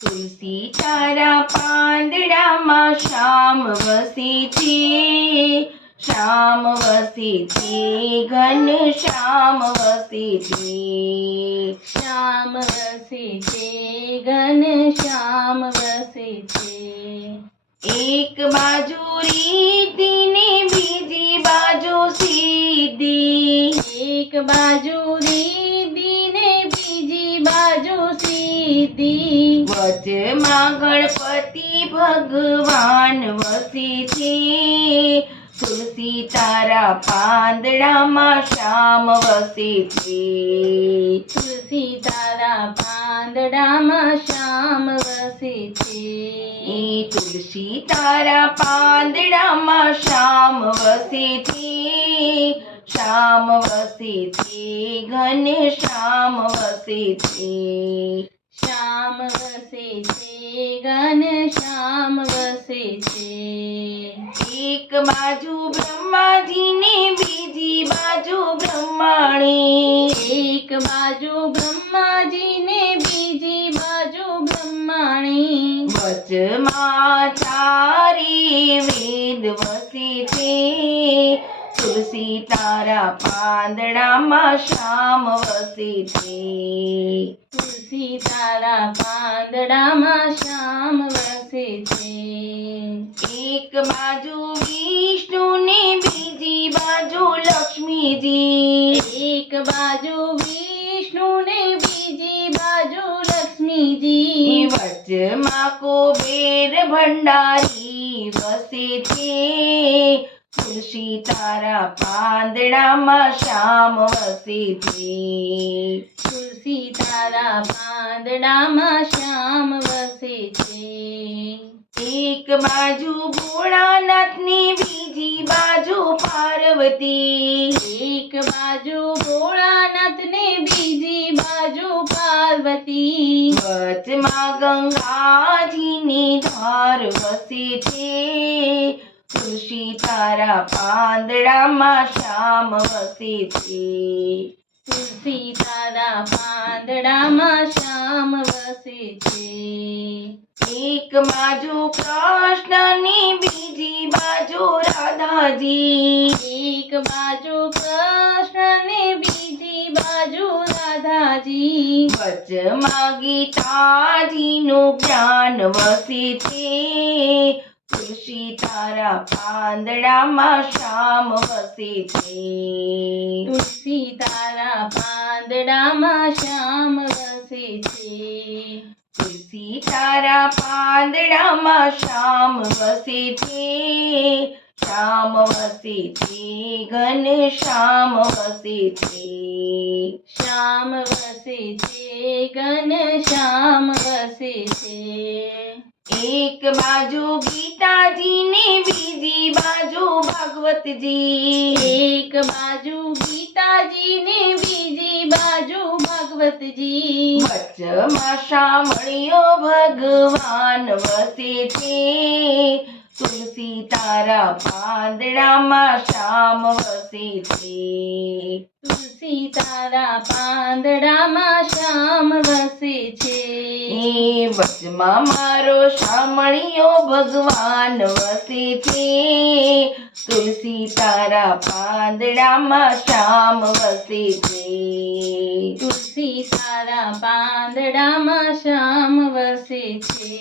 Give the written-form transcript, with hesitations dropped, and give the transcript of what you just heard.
તુલસી તારા પાંદડામાં શ્યામ વસે છે, શ્યામ વસે છે, ઘન શ્યામ વસે છે, શ્યામ વસે છે, ઘન શ્યામ વસે છે. એક બાજુ રીતિ ને બીજી બાજુ સીધી, એક બાજુ રીધી ને બીજી બાજુ સીધી. વચમાં ગણપતિ ભગવાન વસે છે, તુલસી તારા પાંદડામાં શ્યામ વસે છે, તુલસી તારા પાંદડામાં શ્યામ વસે છે. તુલસી તારા પાંદડામાં શ્યામ વસે છે, શ્યામ વસે છે, ઘન શ્યામ વસે છે, શ્યામ વસે છે, ઘન શ્યામ વસે છે. એક બાજુ બ્રહ્માજી ને બીજી બાજુ બ્રહ્માણી, એક બાજુ બ્રહ્માજી ને બીજી બાજુ બ્રહ્માણી. વચમાં ચારે વેદ વસે છે, તુલસી તારા પાંદડામાં શ્યામ વસે છે, તુલસી તારા પાંદડામાં શ્યામ વસે છે. એક બાજુ વિષ્ણુ ને બીજી બાજુ લક્ષ્મીજી, એક બાજુ વિષ્ણુ ને બીજી બાજુ લક્ષ્મીજી. વચમાં કુબેર ભંડારી વસે છે, તુલસી તારા પાંદડામાં શ્યામ વસે છે, તુલસી તારા પાંદડામાં શ્યામ વસે છે. એક બાજુ ભોળાનાથ ને બીજી બાજુ પાર્વતી, એક બાજુ ભોળાનાથ ને બીજી બાજુ પાર્વતી. વચમાં ગંગાજી ની ધાર વસે છે, તુલસી તારા પાંદડામાં શ્યામ વસે છે, તુલસી તારા પાંદડામાં શ્યામ વસે છે. એક બાજુ કૃષ્ણ ને બીજી બાજુ રાધાજી, એક બાજુ કૃષ્ણ ને બીજી બાજુ રાધાજી. વચમાં ગીતાજી નું જ્ઞાન વસે છે, તુલસી તારા પાંદડામાં શ્યામ વસે છે, તુલસી તારા પાંદડામાં શ્યામ વસે છે. તુલસી તારા પાંદડામાં શ્યામ વસે છે, શ્યામ વસે છે, ઘન શ્યામ વસે છે, શ્યામ વસે છે, ઘન શ્યામ વસે છે. એક બાજુ ગીતાજી ને બીજી બાજુ ભાગવતજી, એક બાજુ ગીતાજી ને બીજી બાજુ ભાગવતજી. વચમાં શામળિયો ભગવાન વસે છે, તુલસી તારા પાંદડામાં શ્યામ વસે છે, તુલસી તારા પાંદડામાં શ્યામ વસે છે. વચમાં મારો શામળિયો ભગવાન વસે છે, તુલસી તારા પાંદડામાં શ્યામ વસે છે, તુલસી તારા પાંદડામાં શ્યામ વસે છે.